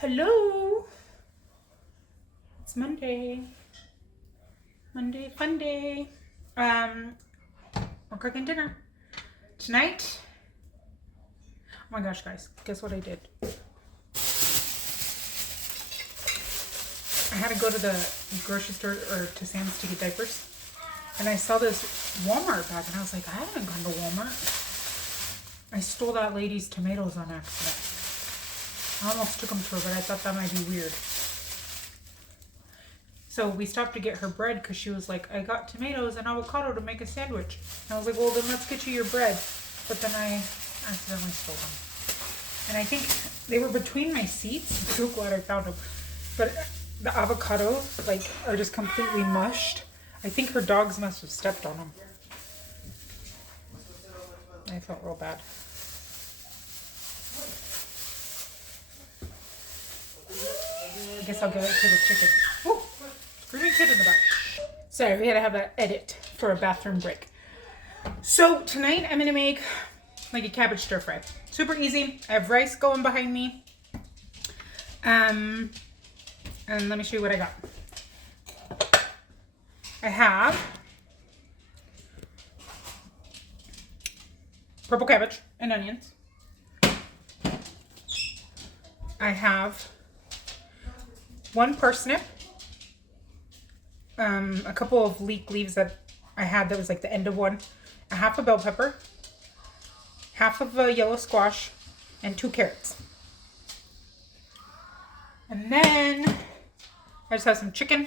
Hello. It's Monday. Monday fun day. We're cooking dinner tonight. Oh my gosh, guys, guess what I did? I had to go to the grocery store or to Sam's to get diapers, and I saw this Walmart bag, and I was like, I haven't gone to Walmart. I stole that lady's tomatoes on accident. I almost took them to her, but I thought that might be weird. So we stopped to get her bread because she was like, I got tomatoes and avocado to make a sandwich. And I was like, well, then let's get you your bread. But then I accidentally stole them. And I think they were between my seats. I'm so glad I found them. But the avocados, like, are just completely mushed. I think her dogs must have stepped on them. I felt real bad. I guess I'll give it to the chicken. Ooh, screaming kid in the back. Sorry, we had to have an edit for a bathroom break. So tonight I'm gonna make like a cabbage stir fry. Super easy. I have rice going behind me. And let me show you what I got. I have purple cabbage and onions. I have one parsnip, a couple of leek leaves that I had that was like the end of one, a half a bell pepper, half of a yellow squash, and 2 carrots. And then I just have some chicken.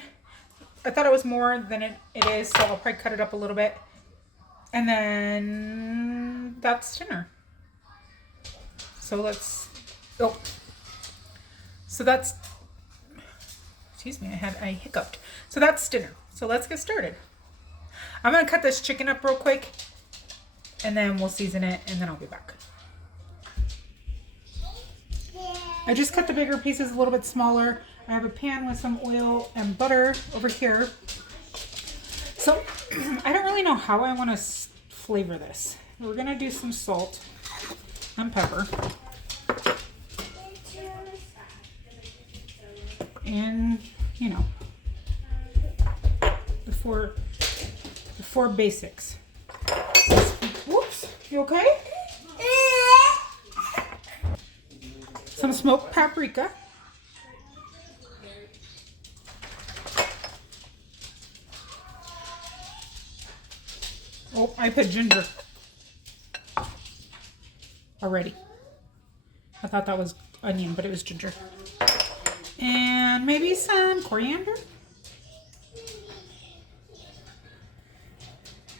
I thought it was more than it is, so I'll probably cut it up a little bit. And then that's dinner. So excuse me, I hiccuped. So that's dinner. So let's get started. I'm gonna cut this chicken up real quick and then we'll season it and then I'll be back. I just cut the bigger pieces a little bit smaller. I have a pan with some oil and butter over here. So I don't really know how I want to flavor this. We're gonna do some salt and pepper. And, you know, the four basics. Whoops, you okay? Some smoked paprika. Oh, I put ginger already. I thought that was onion, but it was ginger. And maybe some coriander.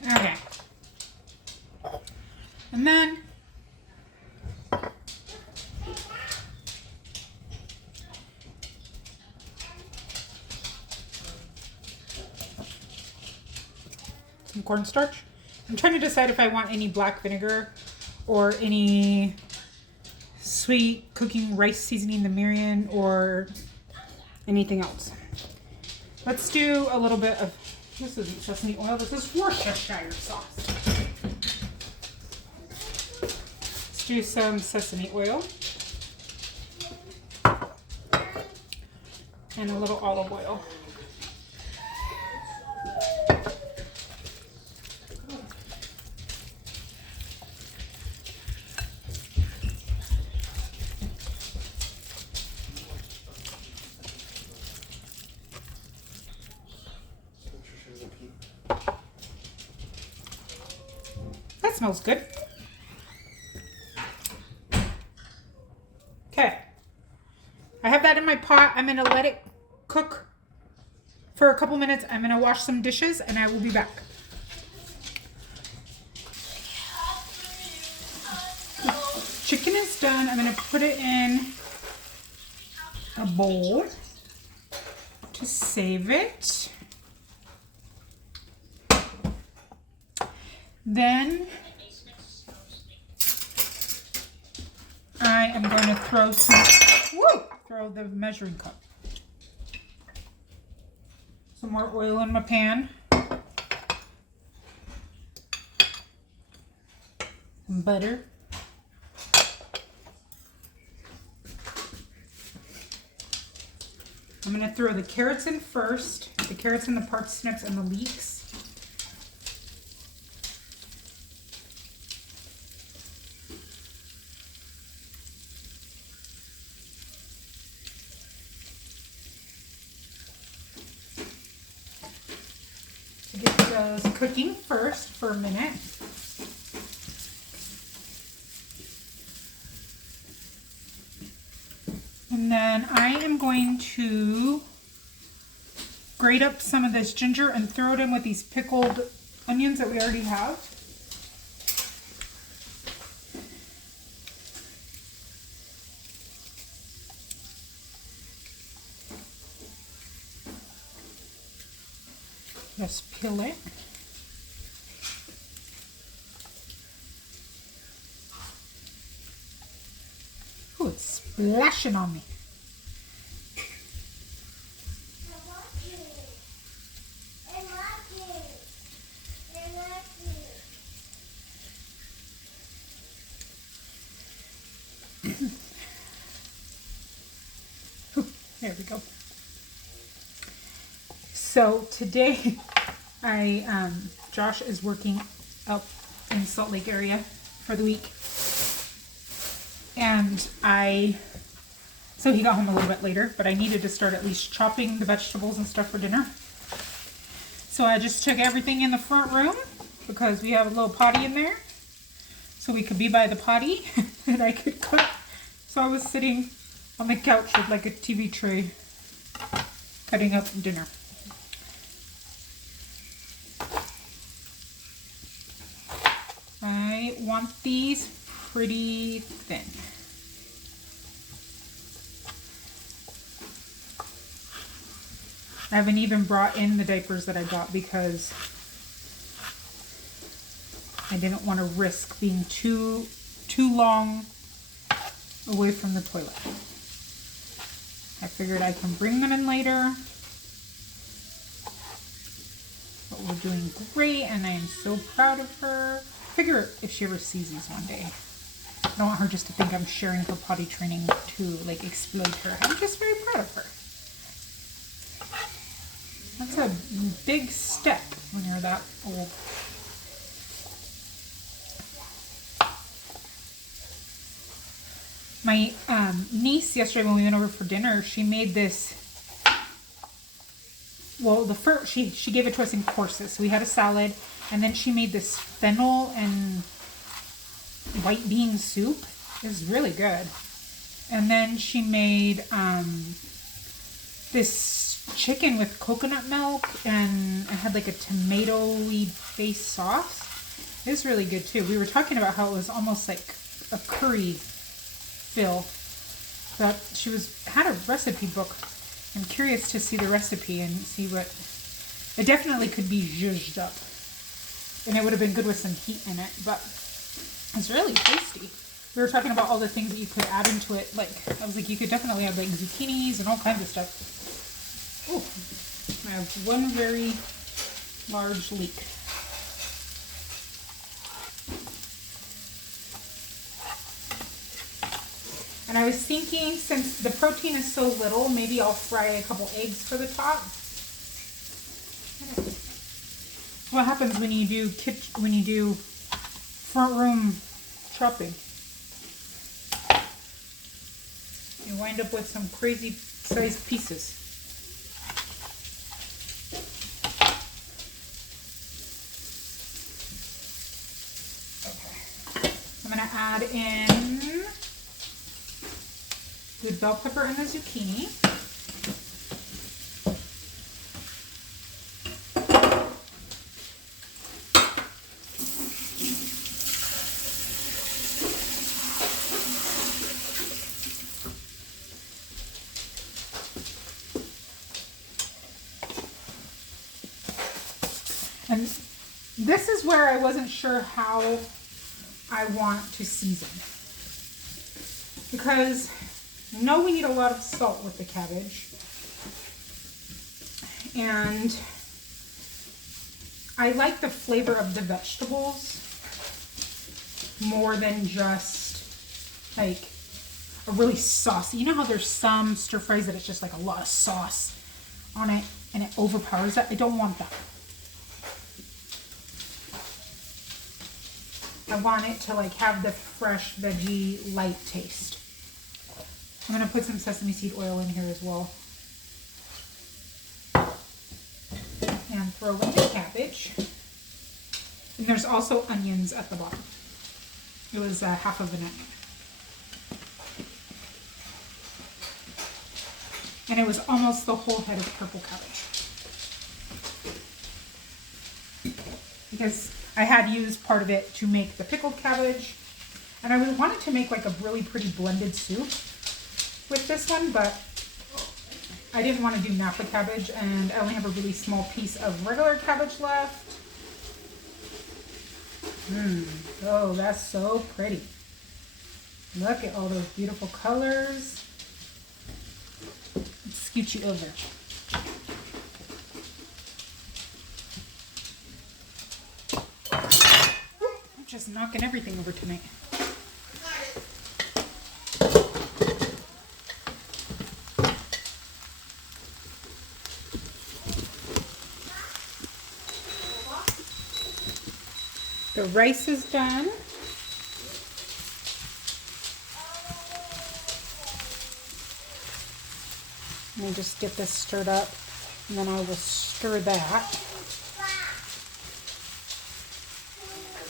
Okay. And then some cornstarch. I'm trying to decide if I want any black vinegar or any sweet cooking rice seasoning, the Marion, or anything else. Let's do a little bit of, this isn't sesame oil, this is Worcestershire sauce. Let's do some sesame oil and a little olive oil. That smells good. Okay. I have that in my pot. I'm going to let it cook for a couple minutes. I'm going to wash some dishes and I will be back. Chicken is done. I'm going to put it in a bowl to save it. Then I am going to throw the measuring cup. Some more oil in my pan. Some butter. I'm gonna throw the carrots in first, the carrots and the parsnips and the leeks. To get those cooking first for a minute. And then I am going to grate up some of this ginger and throw it in with these pickled onions that we already have. Just peel it. Oh, it's splashing on me. There we go. So today, Josh is working up in Salt Lake area for the week, and so he got home a little bit later, but I needed to start at least chopping the vegetables and stuff for dinner. So I just took everything in the front room because we have a little potty in there, so we could be by the potty and I could cook. So I was sitting on the couch with like a TV tray, cutting up dinner. I want these pretty thin. I haven't even brought in the diapers that I got because I didn't want to risk being too long away from the toilet. I figured I can bring them in later. But we're doing great and I am so proud of her. Figure if she ever sees these one day. I don't want her just to think I'm sharing her potty training to like exploit her. I'm just very proud of her. That's a big step when you're that old. My niece yesterday when we went over for dinner, she made this, well, she gave it to us in courses. So we had a salad, and then she made this fennel and white bean soup. It was really good. And then she made this chicken with coconut milk, and it had like a tomato-y based sauce. It was really good too. We were talking about how it was almost like a curry feel. But she had a recipe book. I'm curious to see the recipe and see what... It definitely could be zhuzhed up. And it would have been good with some heat in it, but it's really tasty. We were talking about all the things that you could add into it. Like, I was like, you could definitely add like zucchinis and all kinds of stuff. Oh, I have one very large leek. And I was thinking, since the protein is so little, maybe I'll fry a couple eggs for the top. What happens when you do front room chopping? You wind up with some crazy sized pieces. Okay. I'm gonna add in the bell pepper and the zucchini. And this is where I wasn't sure how I want to season. Because I know we need a lot of salt with the cabbage. And I like the flavor of the vegetables more than just like, a really saucy. You know how there's some stir fries that it's just like a lot of sauce on it and it overpowers it? I don't want that. I want it to like have the fresh veggie light taste. I'm gonna put some sesame seed oil in here as well. And throw in the cabbage. And there's also onions at the bottom. It was half of an onion. And it was almost the whole head of purple cabbage. Because I had used part of it to make the pickled cabbage. And I wanted to make like a really pretty blended soup with this one, but I didn't want to do Napa cabbage, and I only have a really small piece of regular cabbage left. Oh, that's so pretty. Look at all those beautiful colors. Let's scoot you over. I'm just knocking everything over tonight. The rice is done. Let me just get this stirred up, and then I will stir that.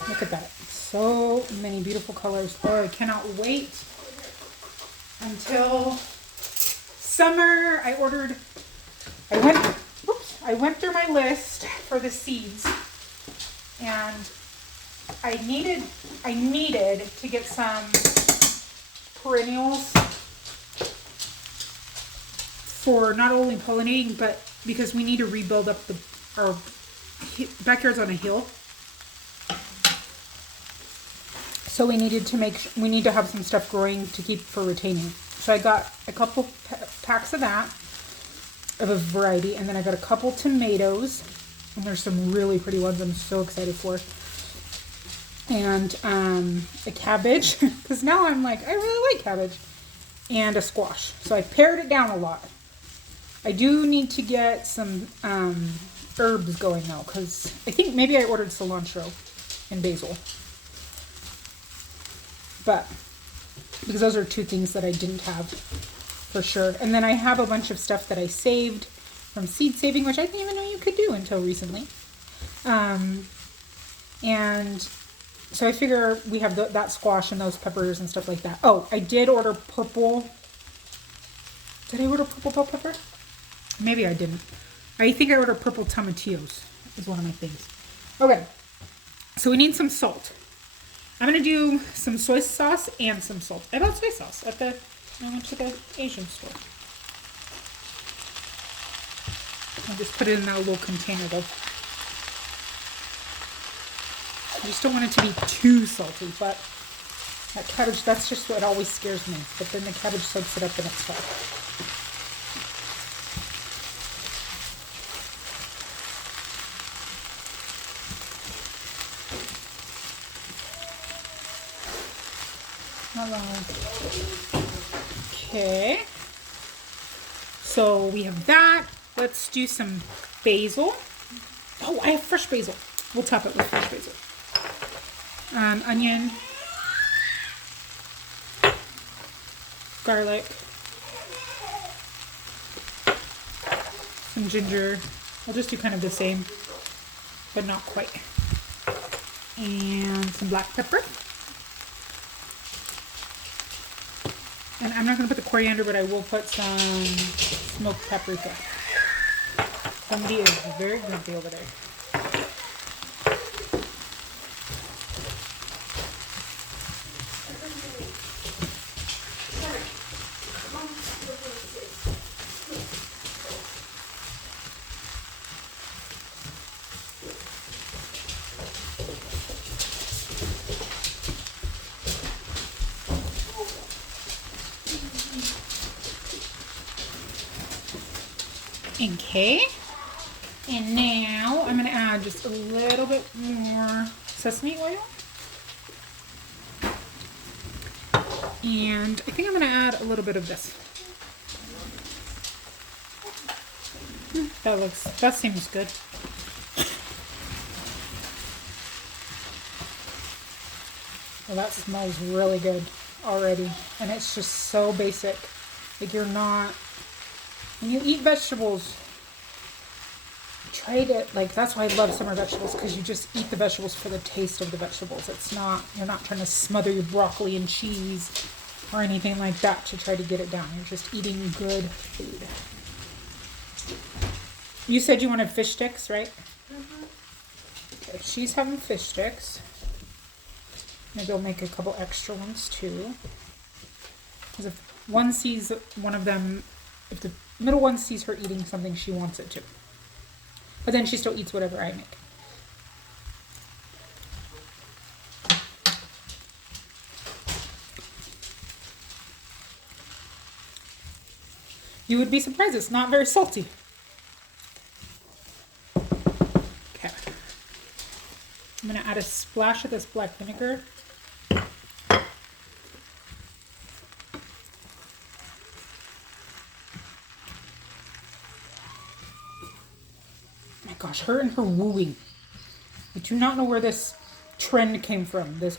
Look at that. So many beautiful colors. Oh, I cannot wait until summer. I went through my list for the seeds, and I needed to get some perennials for not only pollinating, but because we need to rebuild up our backyard's on a hill. So we need to have some stuff growing to keep for retaining. So I got a couple packs of that, of a variety, and then I got a couple tomatoes, and there's some really pretty ones I'm so excited for. And a cabbage, because now I'm like, I really like cabbage, and a squash. So I pared it down a lot. I do need to get some herbs going though, because I think maybe I ordered cilantro and basil. But because those are two things that I didn't have for sure. And then I have a bunch of stuff that I saved from seed saving, which I didn't even know you could do until recently. And so I figure we have that squash and those peppers and stuff like that. Oh, I did order purple. Did I order purple bell pepper? Maybe I didn't. I think I ordered purple tomatillos is one of my things. Okay, so we need some salt. I'm going to do some soy sauce and some salt. I bought soy sauce I went to the Asian store. I'll just put it in that little container though. I just don't want it to be too salty, but that cabbage, that's just what always scares me. But then the cabbage soaks it up and it's fine. Okay, so we have that. Let's do some basil. Oh, I have fresh basil. We'll top it with fresh basil. Onion, garlic, some ginger. I'll just do kind of the same, but not quite. And some black pepper. And I'm not going to put the coriander, but I will put some smoked paprika. Somebody is very grumpy over there. Okay, and now I'm going to add just a little bit more sesame oil. And I think I'm gonna add a little bit of this. That seems good. Well, that smells really good already. And it's just so basic. Like when you eat vegetables, try to, like, that's why I love summer vegetables, because you just eat the vegetables for the taste of the vegetables. You're not trying to smother your broccoli and cheese or anything like that to try to get it down. You're just eating good food. You said you wanted fish sticks, right? Okay, she's having fish sticks. Maybe I'll make a couple extra ones too. Because if one sees one of them, if the middle one sees her eating something, she wants it too. But then she still eats whatever I make. You would be surprised, it's not very salty. Okay. I'm going to add a splash of this black vinegar. My gosh, her and her wooing. I do not know where this trend came from. This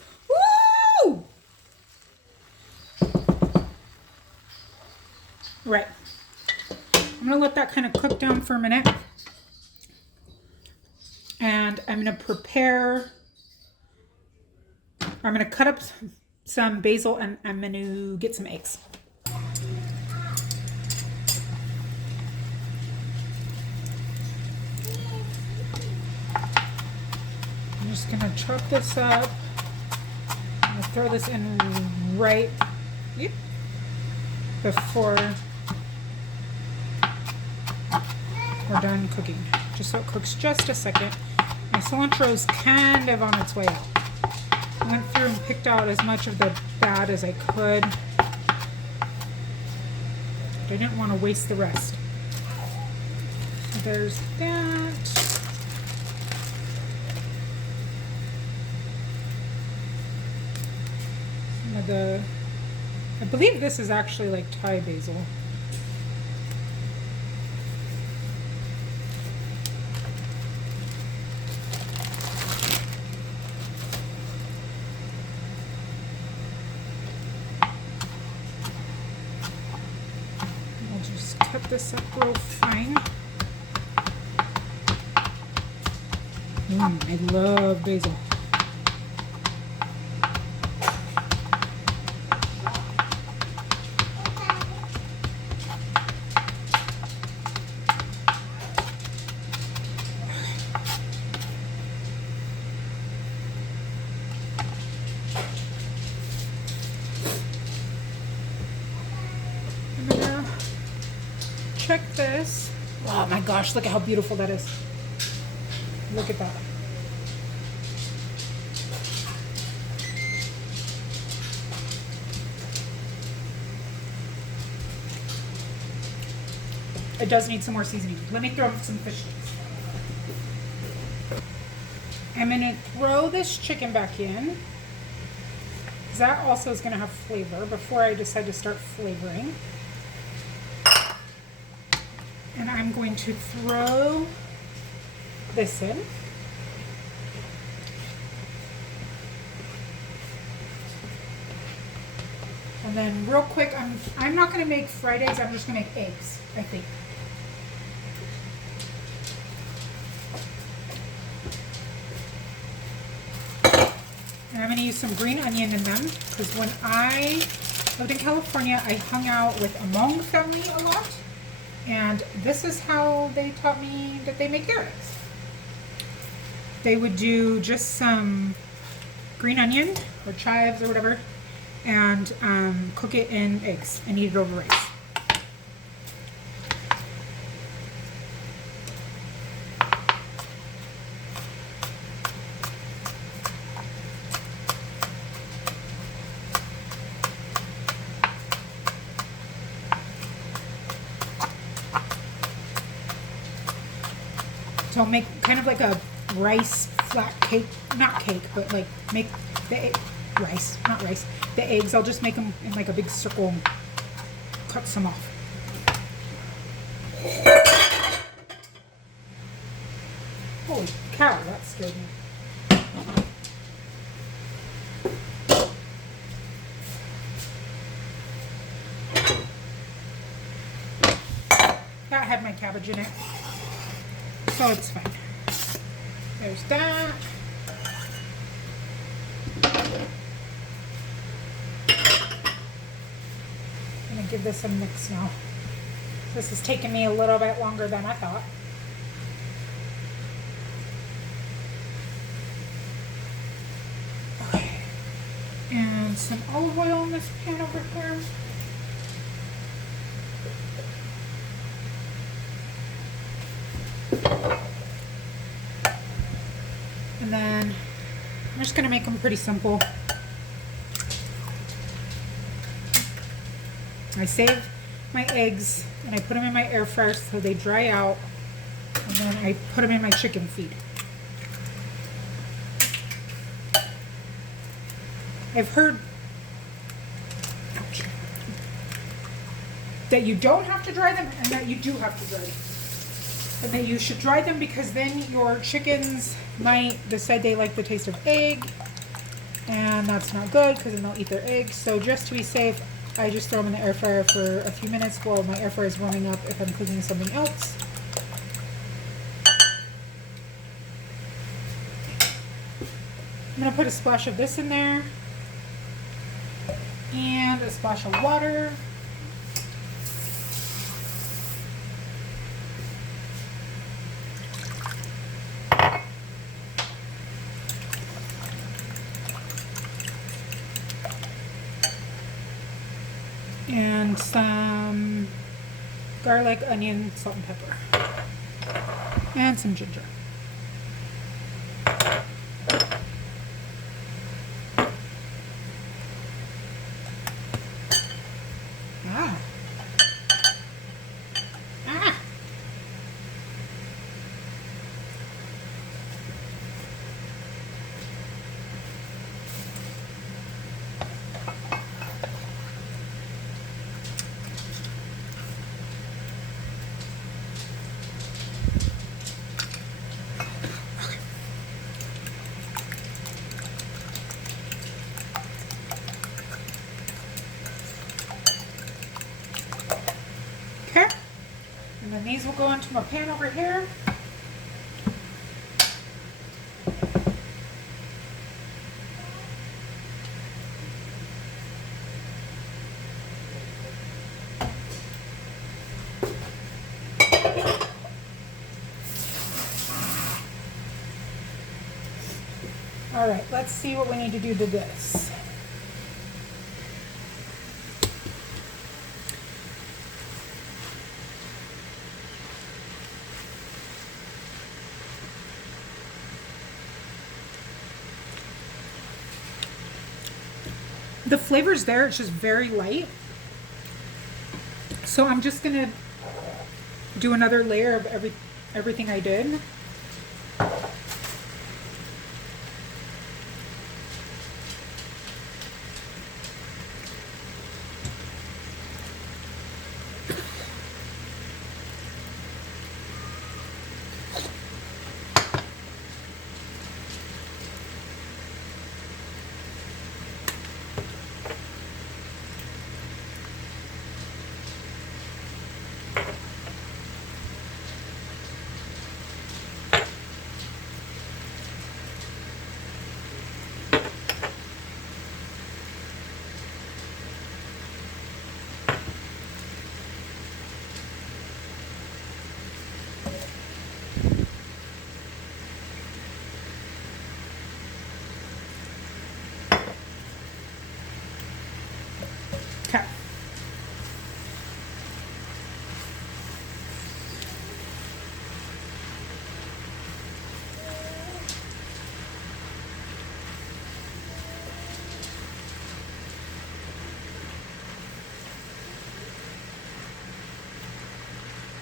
woo! Right. I'm going to let that kind of cook down for a minute. And I'm going to cut up some basil, and I'm going to get some eggs. I'm just going to chop this up. I'm going to throw this in right before we're done cooking, just so it cooks just a second. My cilantro is kind of on its way out. I went through and picked out as much of the bad as I could, but I didn't want to waste the rest. So there's that. Some of I believe this is actually like Thai basil. Cut this up real fine. I love basil. Check this. Oh my gosh, look at how beautiful that is. Look at that. It does need some more seasoning. Let me throw some fish sticks. I'm going to throw this chicken back in, because that also is going to have flavor before I decide to start flavoring. And I'm going to throw this in. And then real quick, I'm not going to make fried eggs, I'm just going to make eggs, I think. And I'm going to use some green onion in them, because when I lived in California, I hung out with a Hmong family a lot. And this is how they taught me that they make their eggs. They would do just some green onion or chives or whatever, and cook it in eggs and eat it over rice. So make kind of like a rice flat cake, not cake, but like make the eggs. I'll just make them in like a big circle and cut some off. Holy cow, that scared me. That had my cabbage in it, so it's fine. There's that. I'm gonna give this a mix now. This is taking me a little bit longer than I thought. Okay. And some olive oil in this pan over here. And then I'm just gonna make them pretty simple. I save my eggs and I put them in my air fryer so they dry out, and then I put them in my chicken feed. I've heard that you don't have to dry them and that you do have to dry them. And that you should dry them because then your chickens might decide they like the taste of egg, and that's not good because then they'll eat their eggs. So just to be safe, I just throw them in the air fryer for a few minutes while my air fryer is warming up if I'm cooking something else. I'm going to put a splash of this in there and a splash of water. And some garlic, onion, salt, and pepper. And some ginger. Ah. Ah. Okay, and then these will go into my pan over here. All right, let's see what we need to do to this. The flavor's there, it's just very light. So I'm just gonna do another layer of everything I did. Okay.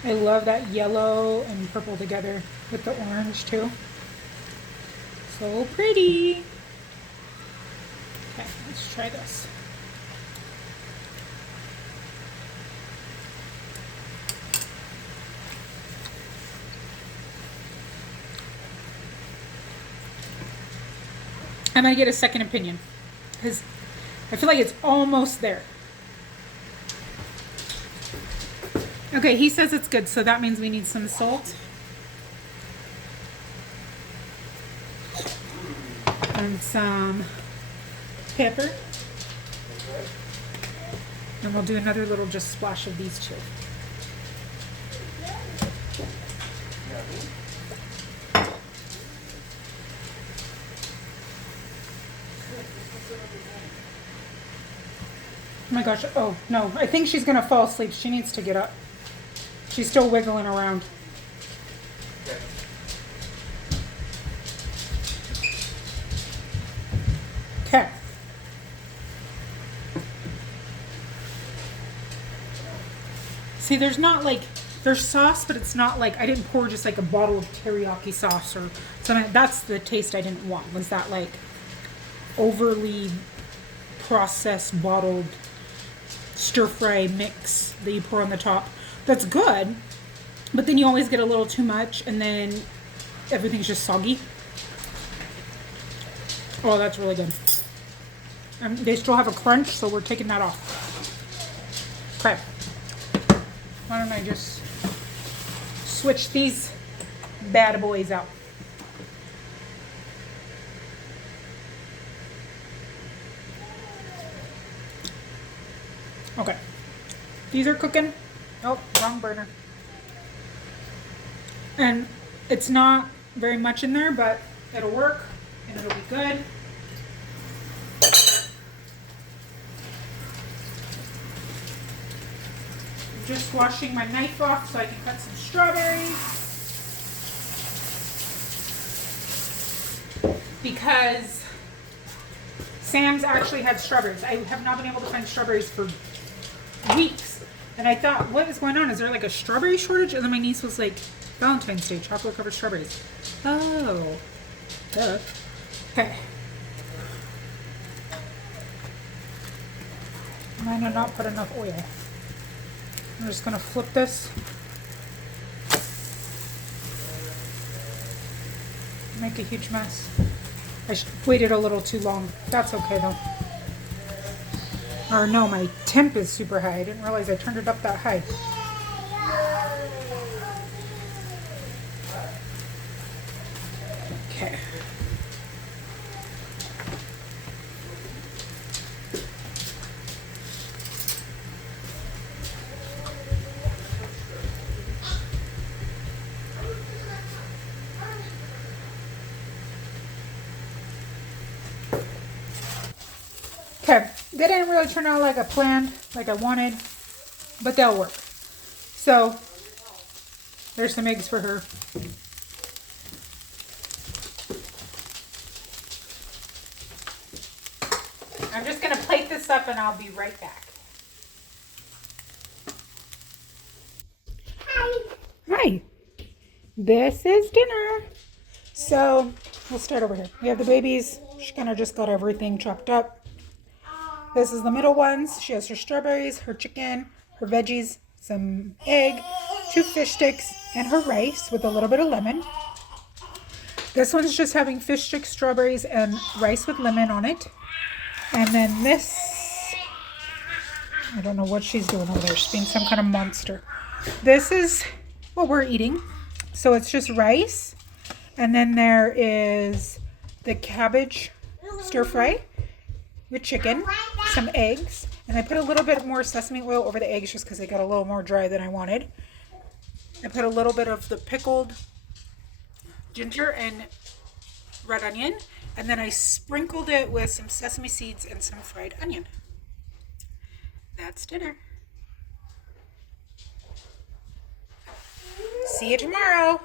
I love that yellow and purple together with the orange too. So pretty. Okay, let's try this. I might get a second opinion because I feel like it's almost there. Okay, he says it's good, so that means we need some salt. And some pepper. And we'll do another little just splash of these two. Oh my gosh, oh no, I think she's gonna fall asleep. She needs to get up. She's still wiggling around. Okay. See, there's not like, there's sauce, but it's not like, I didn't pour just like a bottle of teriyaki sauce or something. That's the taste I didn't want, was that like overly processed, bottled stir fry mix that you pour on the top. That's good, but then you always get a little too much and then everything's just soggy. Oh, that's really good. They still have a crunch, so we're taking that off. Okay. Why don't I just switch these bad boys out? Okay. These are cooking. Oh, wrong burner. And it's not very much in there, but it'll work and it'll be good. I'm just washing my knife off so I can cut some strawberries. Because Sam's actually had strawberries. I have not been able to find strawberries for weeks. And I thought, what is going on? Is there like a strawberry shortage? And then my niece was like, Valentine's Day, chocolate covered strawberries. Oh. Duh. Okay. I did not put enough oil. I'm just gonna flip this. Make a huge mess. I waited a little too long. That's okay though. Or no, my temp is super high. I didn't realize I turned it up that high. Okay. Okay, they didn't really turn out like I planned, like I wanted, but they'll work. So, there's some eggs for her. I'm just gonna plate this up and I'll be right back. Hi. This is dinner. So, we'll start over here. We have the babies. She kind of just got everything chopped up. This is the middle ones. She has her strawberries, her chicken, her veggies, some egg, 2 fish sticks, and her rice with a little bit of lemon. This one's just having fish sticks, strawberries, and rice with lemon on it. And then this, I don't know what she's doing over there. She's being some kind of monster. This is what we're eating. So it's just rice. And then there is the cabbage stir fry with chicken, some eggs, and I put a little bit more sesame oil over the eggs just because they got a little more dry than I wanted. I put a little bit of the pickled ginger and red onion, and then I sprinkled it with some sesame seeds and some fried onion. That's dinner. See you tomorrow.